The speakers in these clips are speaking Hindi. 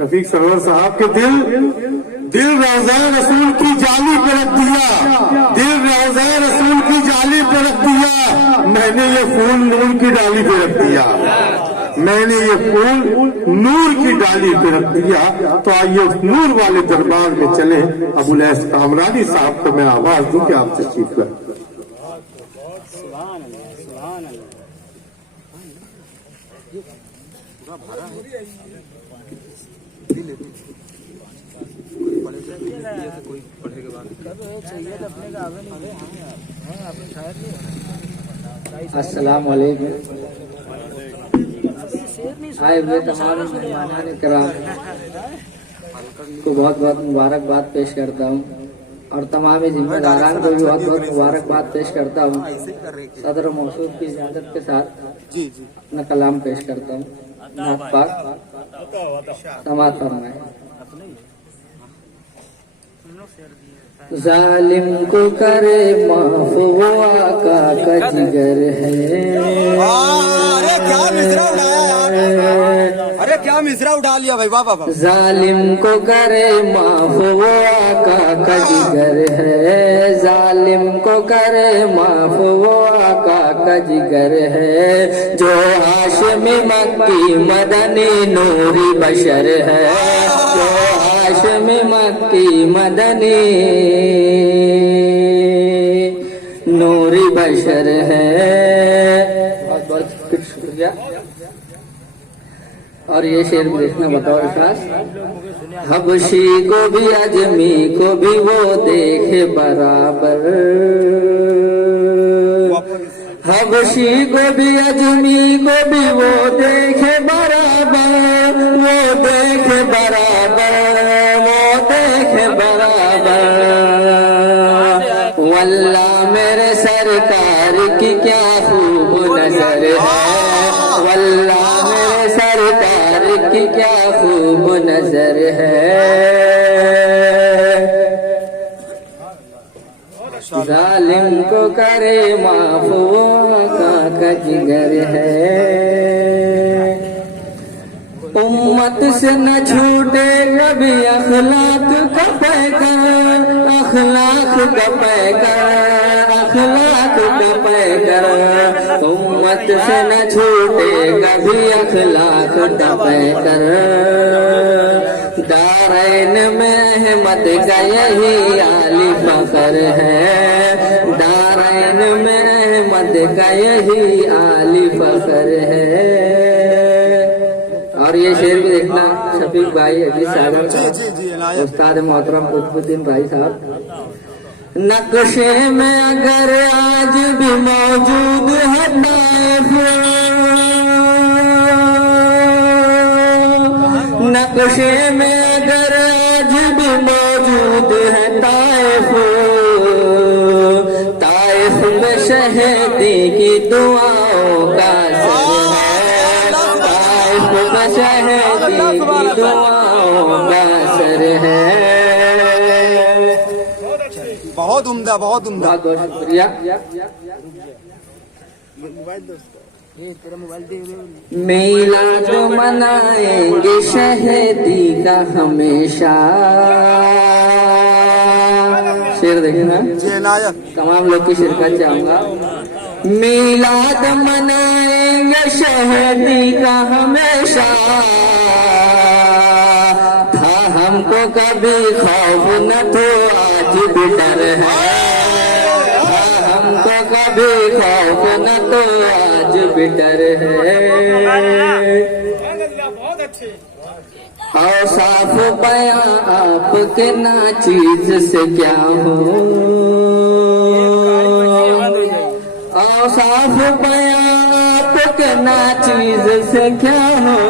रफीक सरवर साहब के दिल रौज़ा रसूल की जाली पे रख दिया, दिल रौज़ा रसूल की जाली पे रख दिया, मैंने ये फूल नूर की डाली पे रख दिया, मैंने ये फूल नूर की डाली पे रख दिया। तो आइए उस नूर वाले दरबार में चले। अबुल ऐस कामरानी साहब को मैं आवाज दूं कि आप तशरीफ लाएं। अस्सलाम वालेकुम। आए हुए तमाम मेहमान किराम को बहुत बहुत मुबारकबाद पेश करता हूँ और तमाम जिम्मेदारान को भी बहुत बहुत मुबारकबाद पेश करता हूँ। सदर मौसूद की इजाजत के साथ अपना कलाम पेश करता हूँ। पाक समाअत फरमाएं। जालिम को करे माफ वो आका का जिगर है। अरे क्या मिसरा उड़ाया यार, अरे क्या मिसरा उठा लिया भाई। वाह वाह। जालिम को करे माफ वो आका का जिगर है, जालिम को करे माफ वो आका का जिगर है। जो हाशमी मक्की मदनी नूरी बशर है, जो हाशमी मक्की मदनी नूरी बशर है। बहुत बहुत शुक्रिया। और ये शेर में देखना बतौर खास, हबशी को भी अजमी को भी वो देखे बराबर, हबशी को भी अजमी को भी वो देखे बराबर, वो देखे बराबर, वो देखे बराबर। वल्लाह मेरे सरकार की क्या खूब नजर है, वल्लाह मेरे सरकार की क्या खूब नजर है। जालिम को करे माफ वो का जिगर है। उम्मत से न छूटे कभी अखलाक का पैकर, अखलाक का पैकर, अखलाक का पैकर। उम्मत से न छूटे कभी अखलाक का पैकर। दारैन में अहमद का यही आली फखर है, दारैन में अहमद का यही आली फखर है। और ये शेर भी देखना शफीक भाई अजीज सागर उस्ताद मोहतरम कुतुबुद्दीन भाई साहब। नक्शे में अगर आज भी मौजूद है ताइफ, नक्शे में अगर आज भी मौजूद है ताइफ, ताइफ में शहीदी की दुआओं का असर है, ताइफ में शहीदी की दुआओं का असर है। बहुत उम्दा, बहुत उम्दा। बहुत बहुत शुक्रिया। मीलाद मनाएंगे शहीदी का हमेशा। शेर देखिए ना, तमाम लोग की शिरकत चाहूंगा। मीलाद मनाएंगे शहीदी का हमेशा, था हमको कभी खौफ न तो आज भी डर है, था हमको कभी खौफ न तो आज भी डर है। और साफ बयां आपके ना चीज से क्या हो, और साफ बयां आपके ना चीज से क्या हो।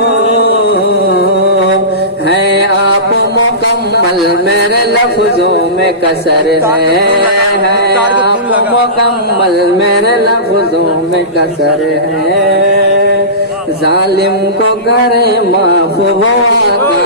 है आप मुकम्मल मेरे लफ्जों में कसर है, आप मुकम्मल मेरे लफ्जों में कसर है। जालिम को करे माफ वो आका।